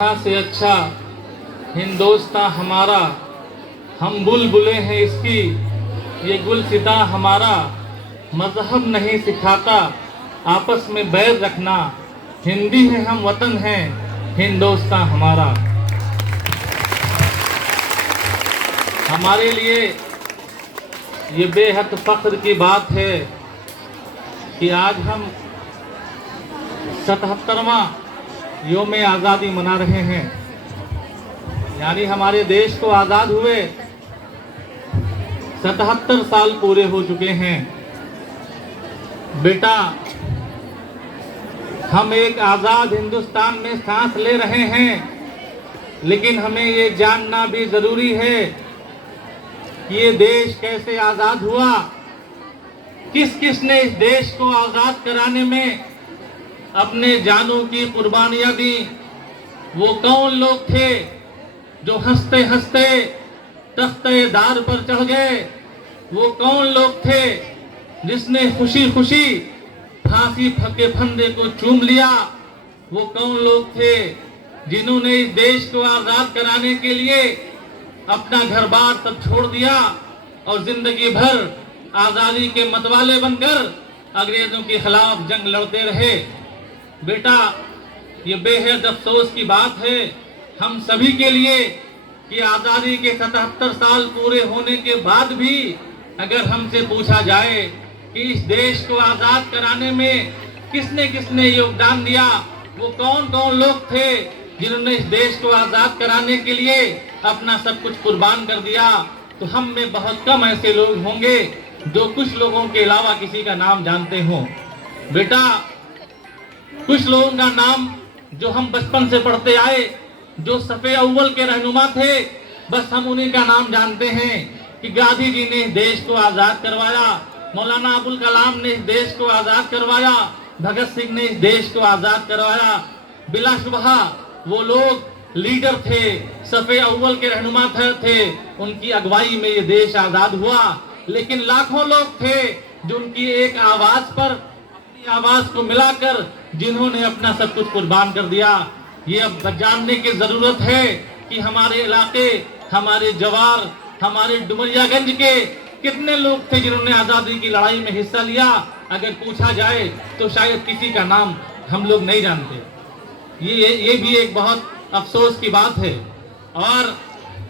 से अच्छा हिंदोस्तां हमारा, हम बुलबुलें हैं इसकी, ये गुलसिता हमारा। मजहब नहीं सिखाता आपस में बैर रखना, हिंदी है हम वतन हैं, हिंदोस्तां हमारा। हमारे लिए ये बेहद फख्र की बात है कि आज हम 77वां योम आज़ादी मना रहे हैं। यानी हमारे देश को आज़ाद हुए 77 साल पूरे हो चुके हैं। बेटा, हम एक आज़ाद हिंदुस्तान में सांस ले रहे हैं, लेकिन हमें ये जानना भी ज़रूरी है कि ये देश कैसे आज़ाद हुआ, किस किस ने इस देश को आज़ाद कराने में अपने जानों की कुर्बानियां दी। वो कौन लोग थे जो हंसते हंसते तख्ते-ए-दार पर चढ़ गए? वो कौन लोग थे जिसने खुशी खुशी फांसी के फंदे को चूम लिया? वो कौन लोग थे जिन्होंने इस देश को आजाद कराने के लिए अपना घर बार सब छोड़ दिया और जिंदगी भर आजादी के मतवाले बनकर अंग्रेजों के खिलाफ जंग लड़ते रहे? बेटा, ये बेहद अफसोस की बात है हम सभी के लिए कि आज़ादी के 77 साल पूरे होने के बाद भी अगर हमसे पूछा जाए कि इस देश को आज़ाद कराने में किसने किसने योगदान दिया, वो कौन कौन लोग थे जिन्होंने इस देश को आज़ाद कराने के लिए अपना सब कुछ कुर्बान कर दिया, तो हम में बहुत कम ऐसे लोग होंगे जो कुछ लोगों के अलावा किसी का नाम जानते हों। बेटा, कुछ लोगों का नाम जो हम बचपन से पढ़ते आए, जो सफ़े अव्वल के रहनुमा थे, बस हम उन्हीं का नाम जानते हैं कि गांधी जी ने देश को आज़ाद करवाया, मौलाना अबुल कलाम ने इस देश को आज़ाद करवाया, भगत सिंह ने इस देश को आज़ाद करवाया। बिलाशुबहा वो लोग लीडर थे, सफ़े अव्वल के रहनुमा थे, उनकी अगुवाई में ये देश आज़ाद हुआ। लेकिन लाखों लोग थे जो उनकी एक आवाज़ पर आवाज को मिलाकर जिन्होंने अपना सब कुछ कुर्बान कर दिया। ये अब जानने की जरूरत है कि हमारे इलाके, हमारे जवार, हमारे डुमरियागंज के कितने लोग थे जिन्होंने आजादी की लड़ाई में हिस्सा लिया। अगर पूछा जाए तो शायद किसी का नाम हम लोग नहीं जानते। ये भी एक बहुत अफसोस की बात है। और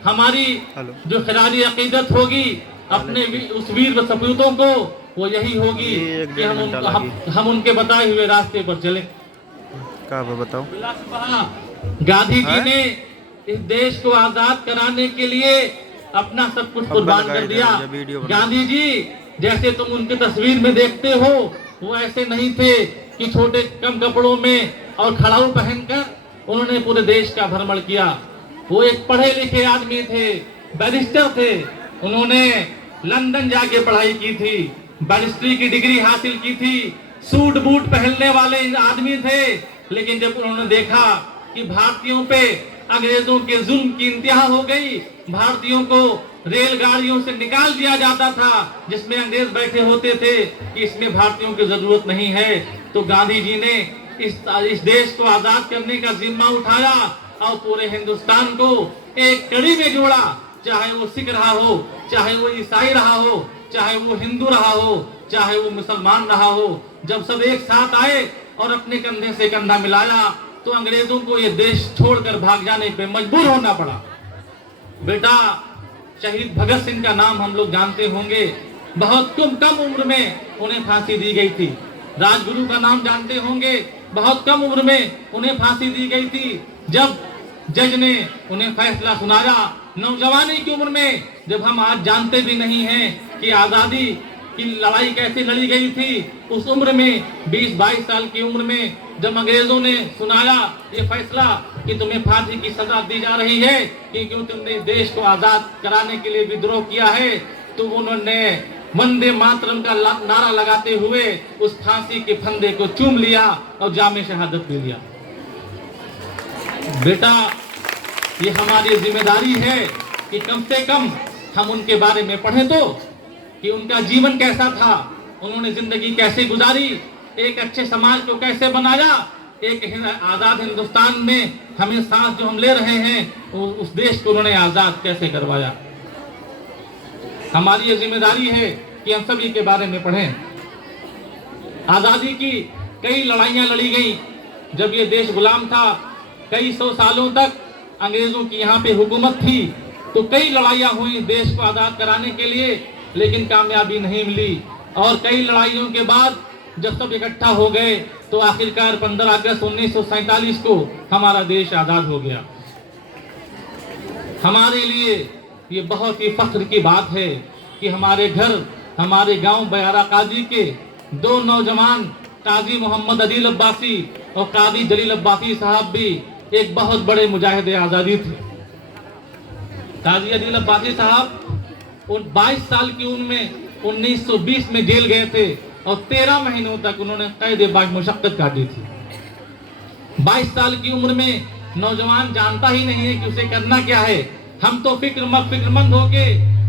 हमारी जो खिलाड़ी अकीदत होगी अपने उस वीर सपूतों को, वो यही होगी कि हम उनके बताए हुए रास्ते पर चले। क्या बताओ? गांधी जी ने इस देश को आजाद कराने के लिए अपना सब कुछ कुर्बान कर दिया। गांधी जी जैसे तुम उनकी तस्वीर में देखते हो, वो ऐसे नहीं थे कि छोटे कम कपड़ों में और खड़ाऊ पहनकर उन्होंने पूरे देश का भ्रमण किया। वो एक पढ़े लिखे आदमी थे, बैरिस्टर थे। उन्होंने लंदन जाके पढ़ाई की थी, बैरिस्ट्री की डिग्री हासिल की थी, सूट बूट पहनने वाले आदमी थे। लेकिन जब उन्होंने देखा कि भारतीयों पे अंग्रेजों के जुल्म की इंतहा हो गई, भारतीयों को रेलगाड़ियों से निकाल दिया जाता था जिसमें अंग्रेज बैठे होते थे, कि इसमें भारतीयों की जरूरत नहीं है, तो गांधी जी ने इस देश को आजाद करने का जिम्मा उठाया और पूरे हिंदुस्तान को एक कड़ी में जोड़ा। चाहे वो सिख रहा हो, चाहे वो ईसाई रहा हो, चाहे वो हिंदू रहा हो, चाहे वो मुसलमान रहा हो, जब सब एक साथ आए और अपने कंधे से कंधा मिलाया तो अंग्रेजों को ये देश छोड़कर भाग जाने पे मजबूर होना पड़ा। बेटा, शहीद भगत सिंह का नाम हम लोग जानते होंगे, बहुत कम उम्र में उन्हें फांसी दी गई थी। राजगुरु का नाम जानते होंगे, बहुत कम उम्र में उन्हें फांसी दी गई थी। जब जज ने उन्हें फैसला सुनाया नौजवानी की उम्र में, जब हम आज जानते भी नहीं हैं कि आजादी की लड़ाई कैसे लड़ी गई थी, उस उम्र में 20-22 साल की उम्र में जब अंग्रेजों ने सुनाया ये फैसला कि तुम्हें फांसी की सजा दी जा रही है क्योंकि तुमने देश को आजाद कराने के लिए विद्रोह किया है, तो उन्होंने वंदे मातरम का नारा लगाते हुए उस फांसी के फंदे को चूम लिया और जामे शहादत ले लिया। बेटा, ये हमारी जिम्मेदारी है कि कम से कम हम उनके बारे में पढ़ें तो, कि उनका जीवन कैसा था, उन्होंने जिंदगी कैसे गुजारी, एक अच्छे समाज को कैसे बनाया, एक आजाद हिंदुस्तान में हमें सांस जो हम ले रहे हैं उस देश को उन्होंने आजाद कैसे करवाया। हमारी ये जिम्मेदारी है कि हम सभी के बारे में पढ़ें। आजादी की कई लड़ाइयां लड़ी गई जब ये देश गुलाम था, कई सौ सालों तक अंग्रेजों की यहाँ पे हुकूमत थी, तो कई लड़ाइयां हुई देश को आजाद कराने के लिए, लेकिन कामयाबी नहीं मिली। और कई लड़ाइयों के बाद जब सब इकट्ठा हो गए तो आखिरकार 15 अगस्त 1947 को हमारा देश आजाद हो गया। हमारे लिए ये बहुत ही फख्र की बात है कि हमारे घर, हमारे गांव बयारा काजी के दो नौजवान काजी मोहम्मद अदील अब्बासी और काजी जलील अब्बासी साहब भी एक बहुत बड़े मुजाहिद आजादी थे। काजी अदील अब्बासी साहब 22 साल की उम्र में 1920 में जेल गए थे और 13 महीनों तक उन्होंने कैद बाग मुशक्कत काटी थी। 22 साल की उम्र में नौजवान जानता ही नहीं है कि उसे करना क्या है। हम तो फिक्रमंद होके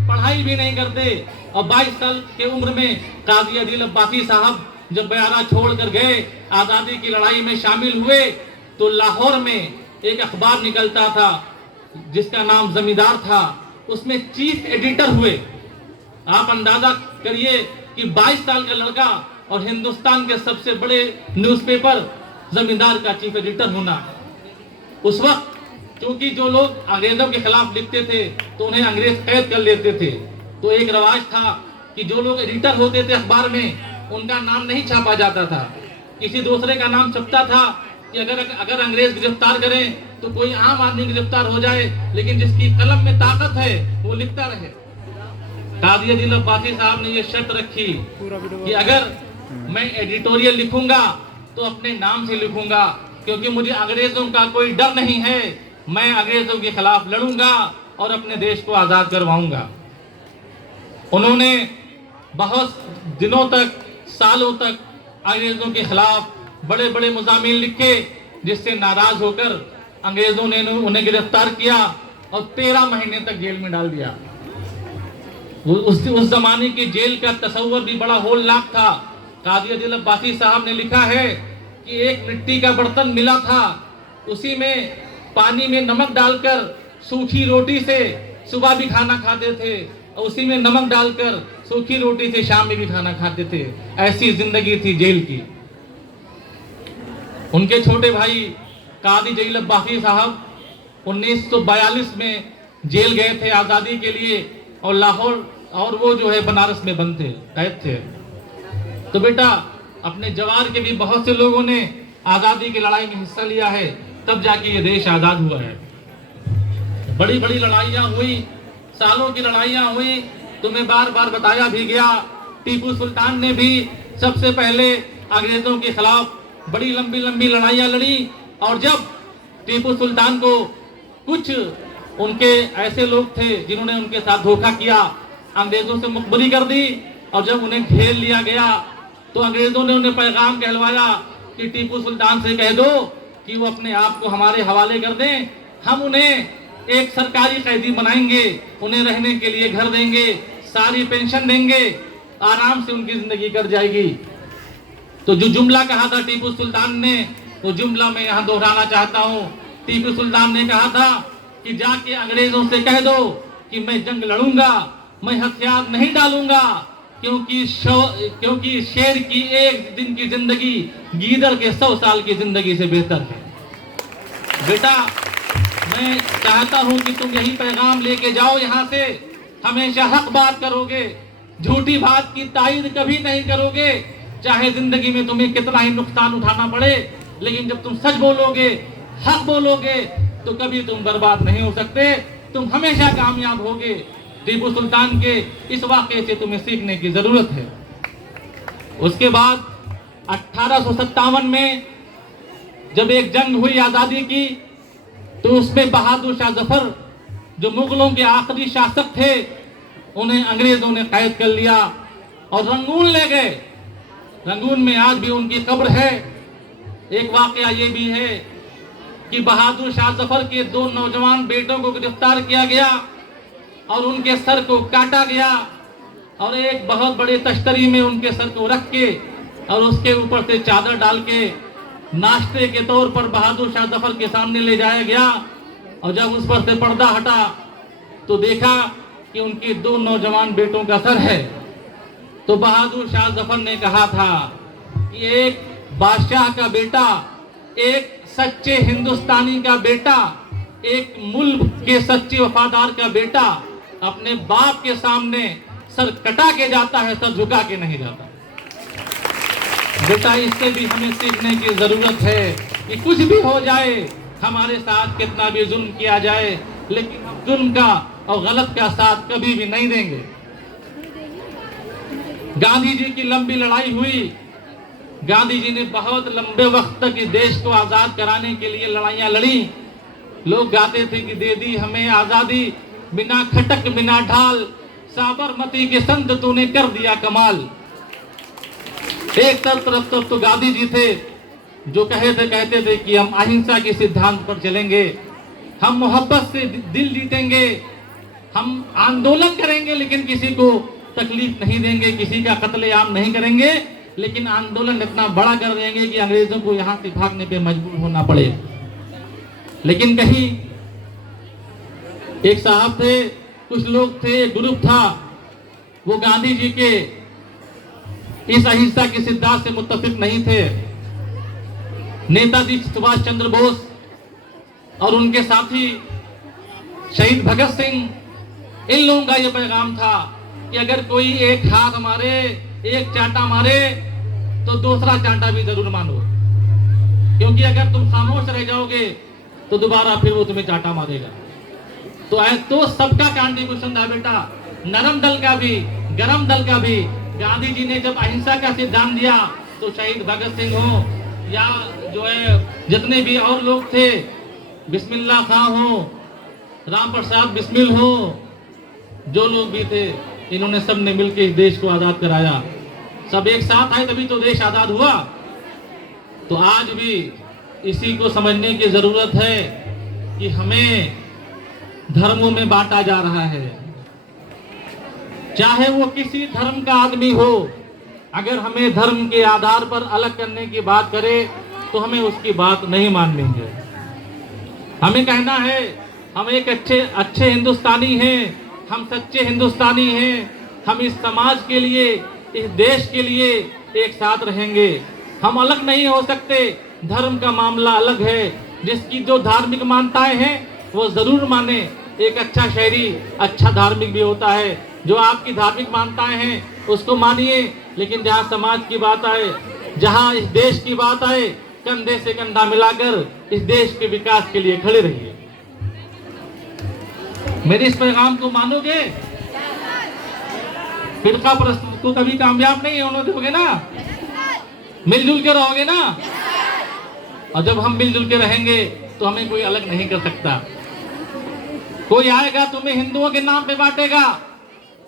पढ़ाई भी नहीं करते। और 22 साल के उम्र में काजी अदील अब्बासी साहब जब बयारा छोड़कर गए, आजादी की लड़ाई में शामिल हुए, तो लाहौर में एक अखबार निकलता था जिसका नाम जमींदार था, उसमें चीफ एडिटर हुए। आप अंदाजा करिए कि 22 साल का लड़का और हिंदुस्तान के सबसे बड़े न्यूज़पेपर जमींदार का चीफ एडिटर होना। उस वक्त क्योंकि जो लोग अंग्रेजों के खिलाफ लिखते थे तो उन्हें अंग्रेज कैद कर लेते थे, तो एक रवाज था कि जो लोग एडिटर होते थे अखबार में उनका नाम नहीं छापा जाता था, किसी दूसरे का नाम छपता था कि अगर अंग्रेज गिरफ्तार करें तो कोई आम आदमी गिरफ्तार हो जाए, लेकिन जिसकी कलम में ताकत है वो लिखता रहे। काजी अदील अब्बासी साहब ने ये शर्त रखी कि अगर मैं एडिटोरियल लिखूंगा तो अपने नाम से लिखूंगा, क्योंकि मुझे अंग्रेजों का कोई डर नहीं है। मैं अंग्रेजों के खिलाफ लड़ूंगा और अपने देश को आजाद करवाऊंगा। उन्होंने बहुत दिनों तक, सालों तक अंग्रेजों के खिलाफ बड़े बड़े मुज़ामीन लिखे, जिससे नाराज होकर अंग्रेजों ने उन्हें गिरफ्तार किया और 13 महीने तक जेल में डाल दिया। उस जमाने की जेल का तस्वर भी बड़ा होलनाक था। काजी अदील अब्बासी साहब ने लिखा है कि एक मिट्टी का बर्तन मिला था, उसी में पानी में नमक डालकर सूखी रोटी से सुबह भी खाना खाते थे और उसी में नमक डालकर सूखी रोटी से शाम में भी खाना खाते थे। ऐसी जिंदगी थी जेल की। उनके छोटे भाई काजी जलील अब्बासी साहब 1942 में जेल गए थे आज़ादी के लिए, और लाहौर और वो जो है बनारस में बंद थे, कैद थे। तो बेटा, अपने जवार के भी बहुत से लोगों ने आज़ादी की लड़ाई में हिस्सा लिया है, तब जाके ये देश आज़ाद हुआ है। बड़ी बड़ी लड़ाइयाँ हुई, सालों की लड़ाइयाँ हुई, तुम्हें बार बार बताया भी गया। टीपू सुल्तान ने भी सबसे पहले अंग्रेजों के खिलाफ बड़ी लंबी लंबी लड़ाइयाँ लड़ी, और जब टीपू सुल्तान को कुछ उनके ऐसे लोग थे जिन्होंने उनके साथ धोखा किया, अंग्रेजों से मुखबरी कर दी, और जब उन्हें घेर लिया गया तो अंग्रेजों ने उन्हें पैगाम कहलवाया कि टीपू सुल्तान से कह दो कि वो अपने आप को हमारे हवाले कर दें, हम उन्हें एक सरकारी कैदी बनाएंगे, उन्हें रहने के लिए घर देंगे, सारी पेंशन देंगे, आराम से उनकी जिंदगी कट जाएगी। तो जो जुमला कहा था टीपू सुल्तान ने, वो जुमला मैं यहाँ दोहराना चाहता हूँ। टीपू सुल्तान ने कहा था कि जाके अंग्रेजों से कह दो कि मैं जंग लड़ूंगा, मैं हथियार नहीं डालूंगा, क्योंकि शेर की एक दिन की जिंदगी गीदड़ के 100 साल की जिंदगी से बेहतर है। बेटा, मैं चाहता हूं कि तुम यही पैगाम लेके जाओ यहाँ से। हमेशा हक बात करोगे, झूठी बात की तायीद कभी नहीं करोगे, चाहे जिंदगी में तुम्हें कितना ही नुकसान उठाना पड़े, लेकिन जब तुम सच बोलोगे, हक बोलोगे, तो कभी तुम बर्बाद नहीं हो सकते, तुम हमेशा कामयाब होगे। टीपू सुल्तान के इस वाक़े से तुम्हें सीखने की जरूरत है। उसके बाद 1857 में जब एक जंग हुई आज़ादी की, तो उसमें बहादुर शाह जफर जो मुगलों के आखिरी शासक थे, उन्हें अंग्रेजों ने कैद कर लिया और रंगून ले गए। रंगून में आज भी उनकी कब्र है। एक वाकया ये भी है कि बहादुर शाह जफर के 2 नौजवान बेटों को गिरफ्तार किया गया और उनके सर को काटा गया, और एक बहुत बड़े तश्तरी में उनके सर को रख के और उसके ऊपर से चादर डाल के नाश्ते के तौर पर बहादुर शाह जफर के सामने ले जाया गया और जब उस पर से पर्दा हटा तो देखा कि उनके 2 नौजवान बेटों का सर है। तो बहादुर शाह जफर ने कहा था कि एक बादशाह का बेटा, एक सच्चे हिंदुस्तानी का बेटा, एक मुल्क के सच्चे वफादार का बेटा अपने बाप के सामने सर कटा के जाता है, सर झुका के नहीं जाता। बेटा, इससे भी हमें सीखने की जरूरत है कि कुछ भी हो जाए, हमारे साथ कितना भी जुल्म किया जाए, लेकिन हम जुल्म का और गलत का साथ कभी भी नहीं देंगे। गांधी जी की लंबी लड़ाई हुई। गांधी जी ने बहुत लंबे वक्त तक इस देश को आजाद कराने के लिए लड़ाइयां लड़ी। लोग गाते थे कि दे दी हमें आजादी, बिना खटक बिना ढाल, साबरमती के संत तूने कर दिया कमाल। एक तरफ तो गांधी जी थे जो कहते थे कि हम अहिंसा के सिद्धांत पर चलेंगे, हम मोहब्बत से दिल जीतेंगे, हम आंदोलन करेंगे लेकिन किसी को तकलीफ नहीं देंगे, किसी का कत्लेआम नहीं करेंगे, लेकिन आंदोलन इतना बड़ा कर देंगे कि अंग्रेजों को यहां से भागने पे मजबूर होना पड़े। लेकिन कहीं एक साहब थे, कुछ लोग थे, एक ग्रुप था, वो गांधी जी के इस अहिंसा के सिद्धांत से मुत्तफिक नहीं थे। नेताजी सुभाष चंद्र बोस और उनके साथी शहीद भगत सिंह, इन लोगों का यह पैगाम था कि अगर कोई एक हाथ मारे, एक चांटा मारे, तो दूसरा चांटा भी जरूर मानो, क्योंकि अगर तुम खामोश रह जाओगे तो दोबारा फिर वो तुम्हें चांटा मारेगा। तो सबका कंट्रीब्यूशन था बेटा, नरम दल का भी, गरम दल का भी। गांधी जी ने जब अहिंसा का सिद्धांत दिया तो शहीद भगत सिंह हो या जो है जितने भी और लोग थे, बिस्मिल्लाह खां हो, राम प्रसाद बिस्मिल हो, जो लोग भी थे, इन्होंने सब ने मिलकर इस देश को आजाद कराया। सब एक साथ आए तभी तो देश आजाद हुआ। तो आज भी इसी को समझने की जरूरत है कि हमें धर्मों में बांटा जा रहा है, चाहे वो किसी धर्म का आदमी हो। अगर हमें धर्म के आधार पर अलग करने की बात करे तो हमें उसकी बात नहीं माननी है। हमें कहना है हम एक अच्छे हिंदुस्तानी हैं, हम सच्चे हिंदुस्तानी हैं, हम इस समाज के लिए, इस देश के लिए एक साथ रहेंगे। हम अलग नहीं हो सकते। धर्म का मामला अलग है। जिसकी जो धार्मिक मान्यताएं हैं वो जरूर माने। एक अच्छा शहरी अच्छा धार्मिक भी होता है। जो आपकी धार्मिक मान्यताएं हैं उसको मानिए, लेकिन जहां समाज की बात आए, जहां इस देश की बात आए, कंधे से कंधा मिलाकर इस देश के विकास के लिए खड़े रहिए। मेरे इस पैगाम को मानोगे? फिरका परस्त को कभी कामयाब नहीं होने दोगे ना? मिलजुल के रहोगे ना? और जब हम मिलजुल के रहेंगे तो हमें कोई अलग नहीं कर सकता। कोई आएगा तुम्हें हिंदुओं के नाम पे बांटेगा,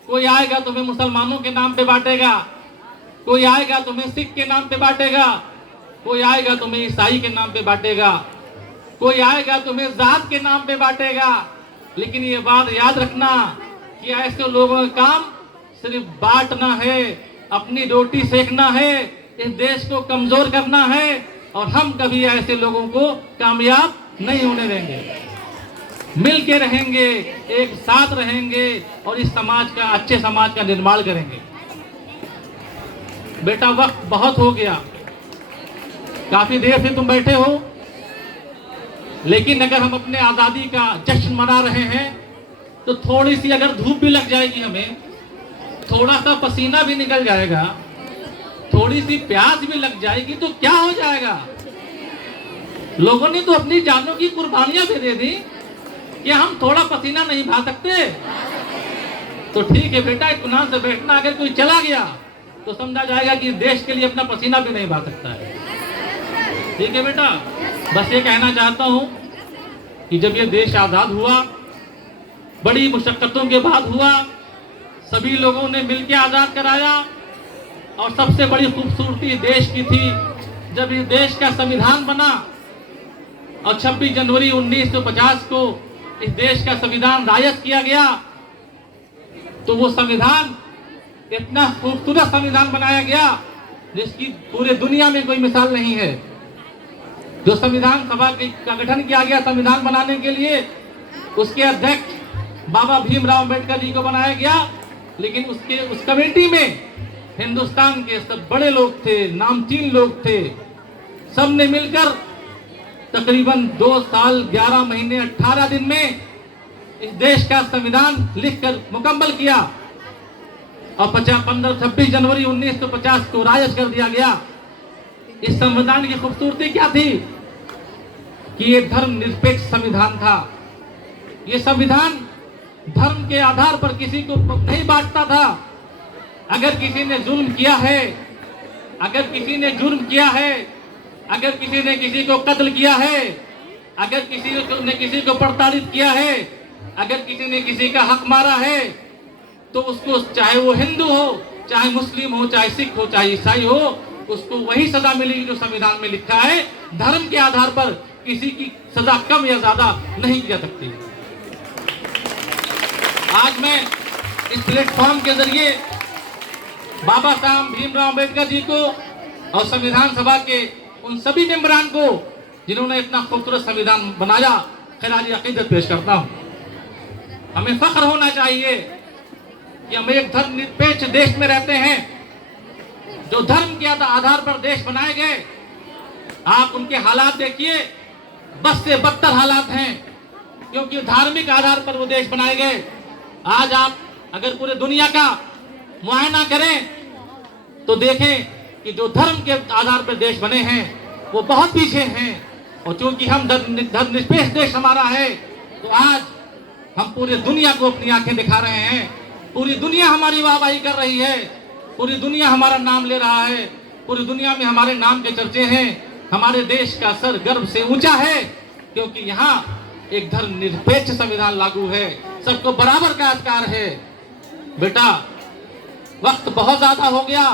कोई आएगा तुम्हें मुसलमानों के नाम पे बांटेगा, कोई आएगा तुम्हें सिख के नाम पे बांटेगा, कोई आएगा तुम्हें ईसाई के नाम पे बांटेगा, कोई आएगा तुम्हें जात के नाम पे बांटेगा। लेकिन ये बात याद रखना कि ऐसे लोगों का काम सिर्फ बांटना है, अपनी रोटी सेकना है, इस देश को कमजोर करना है, और हम कभी ऐसे लोगों को कामयाब नहीं होने देंगे। मिल के रहेंगे, एक साथ रहेंगे और इस समाज का, अच्छे समाज का निर्माण करेंगे। बेटा वक्त बहुत हो गया, काफी देर से तुम बैठे हो, लेकिन अगर हम अपने आजादी का जश्न मना रहे हैं तो थोड़ी सी अगर धूप भी लग जाएगी, हमें थोड़ा सा पसीना भी निकल जाएगा, थोड़ी सी प्यास भी लग जाएगी, तो क्या हो जाएगा? लोगों ने तो अपनी जानों की कुर्बानियां भी दे दी, क्या हम थोड़ा पसीना नहीं बहा सकते? तो ठीक है बेटा, इत्मीनान से बैठना। अगर कोई चला गया तो समझा जाएगा कि देश के लिए अपना पसीना भी नहीं बहा सकता है। ठीक है बेटा, बस ये कहना चाहता हूं कि जब ये देश आजाद हुआ, बड़ी मुशक्कतों के बाद हुआ, सभी लोगों ने मिलकर आजाद कराया, और सबसे बड़ी खूबसूरती देश की थी जब इस देश का संविधान बना और 26 जनवरी 1950 को इस देश का संविधान रायत किया गया। तो वो संविधान इतना खूबसूरत संविधान बनाया गया जिसकी पूरे दुनिया में कोई मिसाल नहीं है। जो संविधान सभा का गठन किया गया संविधान बनाने के लिए, उसके अध्यक्ष बाबा भीमराव अम्बेडकर जी को बनाया गया। लेकिन उस कमेटी में हिंदुस्तान के सब बड़े लोग थे, नामचीन लोग थे। सब ने मिलकर तकरीबन 2 साल 11 महीने 18 दिन में इस देश का संविधान लिखकर मुकम्मल किया और 15-26 जनवरी 1950 को राजत कर दिया गया। इस संविधान की खूबसूरती क्या थी कि ये धर्मनिरपेक्ष संविधान था। ये संविधान धर्म के आधार पर किसी को नहीं बांटता था। अगर किसी ने जुल्म किया है, अगर किसी ने जुर्म किया है, अगर किसी ने किसी को कत्ल किया है, अगर किसी ने किसी को प्रताड़ित किया है, अगर किसी ने किसी का हक मारा है, तो उसको चाहे वो हिंदू हो, चाहे मुस्लिम हो, चाहे सिख हो, चाहे ईसाई हो, उसको वही सजा मिलेगी जो संविधान में लिखा है। धर्म के आधार पर किसी की सजा कम या ज्यादा नहीं की जा सकती। आज मैं इस प्लेटफॉर्म के जरिए बाबा साहब भीमराव अम्बेडकर जी को और संविधान सभा के उन सभी मेंबरान को जिन्होंने इतना खूबसूरत संविधान बनाया, खिलारी अकीदत पेश करता हूं। हमें फख्र होना चाहिए कि हम एक धर्मनिरपेक्ष देश में रहते हैं। जो धर्म के आधार पर देश बनाए गए, आप उनके हालात देखिए, बस से बदतर हालात हैं, क्योंकि धार्मिक आधार पर वो देश बनाए गए। आज आप अगर पूरे दुनिया का मुआयना करें तो देखें कि जो धर्म के आधार पर देश बने हैं वो बहुत पीछे हैं। और चूंकि हम धर्मनिरपेक्ष देश हमारा है, तो आज हम पूरे दुनिया को अपनी आंखें दिखा रहे हैं। पूरी दुनिया हमारी वाहवाही कर रही है, पूरी दुनिया हमारा नाम ले रहा है, पूरी दुनिया में हमारे नाम के चर्चे हैं। हमारे देश का सर गर्व से ऊंचा है, क्योंकि यहाँ एक धर्मनिरपेक्ष संविधान लागू है, सबको बराबर का अधिकार है। बेटा, वक्त बहुत ज्यादा हो गया,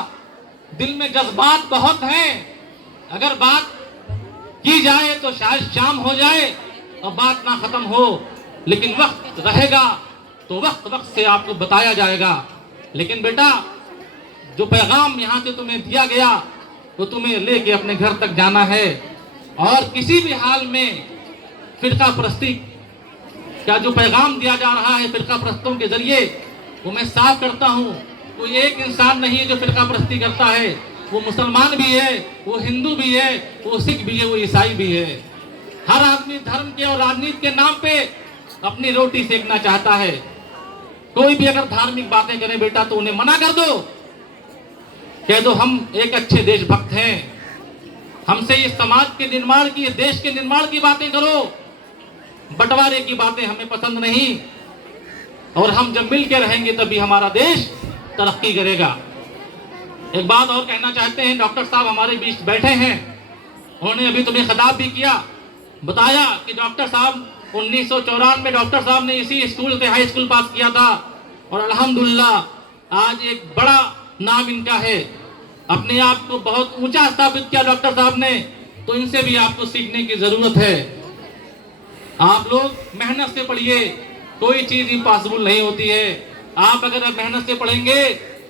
दिल में जज्बात बहुत हैं। अगर बात की जाए तो शायद शाम हो जाए और बात ना खत्म हो, लेकिन वक्त रहेगा तो वक्त से आपको बताया जाएगा। लेकिन बेटा, जो पैगाम यहाँ से तुम्हें दिया गया वो तुम्हें लेके अपने घर तक जाना है। और किसी भी हाल में फिरका परस्ती का जो पैगाम दिया जा रहा है फिरका परस्तों के जरिए, वो मैं साफ करता हूँ। कोई एक इंसान नहीं है जो फिरका परस्ती करता है। वो मुसलमान भी है, वो हिंदू भी है, वो सिख भी है, वो ईसाई भी है। हर आदमी धर्म के और राजनीति के नाम पे अपनी रोटी सेकना चाहता है। कोई भी अगर धार्मिक बातें करे बेटा तो उन्हें मना कर दो, कह दो हम एक अच्छे देशभक्त हैं, हमसे इस समाज के निर्माण की, देश के निर्माण की बातें करो। बंटवारे की बातें हमें पसंद नहीं, और हम जब मिल के रहेंगे तभी हमारा देश तरक्की करेगा। एक बात और कहना चाहते हैं, डॉक्टर साहब हमारे बीच बैठे हैं, उन्होंने अभी तुम्हें खिताब भी किया, बताया कि डॉक्टर साहब 1994 में डॉक्टर साहब ने इसी स्कूल से हाई स्कूल पास किया था, और अल्हम्दुलिल्लाह आज एक बड़ा नाम इनका है। अपने आप को बहुत ऊंचा स्थापित किया डॉक्टर साहब ने, तो इनसे भी आपको सीखने की जरूरत है। आप लोग मेहनत से पढ़िए, कोई चीज इम्पॉसिबल नहीं होती है। आप अगर मेहनत से पढ़ेंगे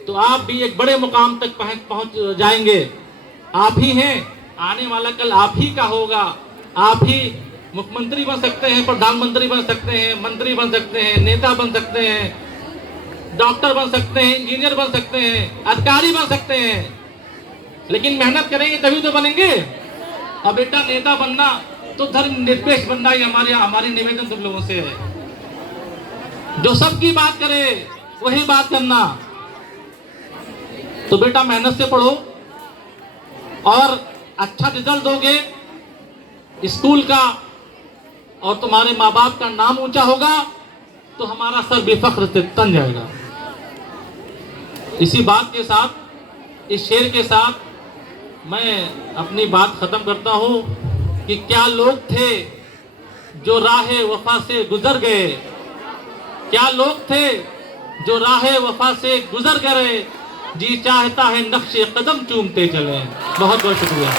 तो आप भी एक बड़े मुकाम तक पहुंच जाएंगे। आप ही हैं, आने वाला कल आप ही का होगा। आप ही मुख्यमंत्री बन सकते हैं, प्रधानमंत्री बन सकते हैं, मंत्री बन सकते हैं, नेता बन सकते हैं, डॉक्टर बन सकते हैं, इंजीनियर बन सकते हैं, अधिकारी बन सकते हैं। लेकिन मेहनत करेंगे तभी तो बनेंगे। और बेटा, नेता बनना तो धर्मनिरपेक्ष बनना ही हमारी निवेदन तुम लोगों से है। जो सबकी बात करे वही बात करना। तो बेटा, मेहनत से पढ़ो और अच्छा रिजल्ट दोगे, स्कूल का और तुम्हारे माँ बाप का नाम ऊंचा होगा, तो हमारा सर बेफख्र से तन जाएगा। इसी बात के साथ, इस शेर के साथ मैं अपनी बात खत्म करता हूँ कि क्या लोग थे जो राहे वफा से गुजर गए, क्या लोग थे जो राहे वफा से गुजर गए, जी चाहता है नक्शे कदम चूमते चले। बहुत बहुत शुक्रिया।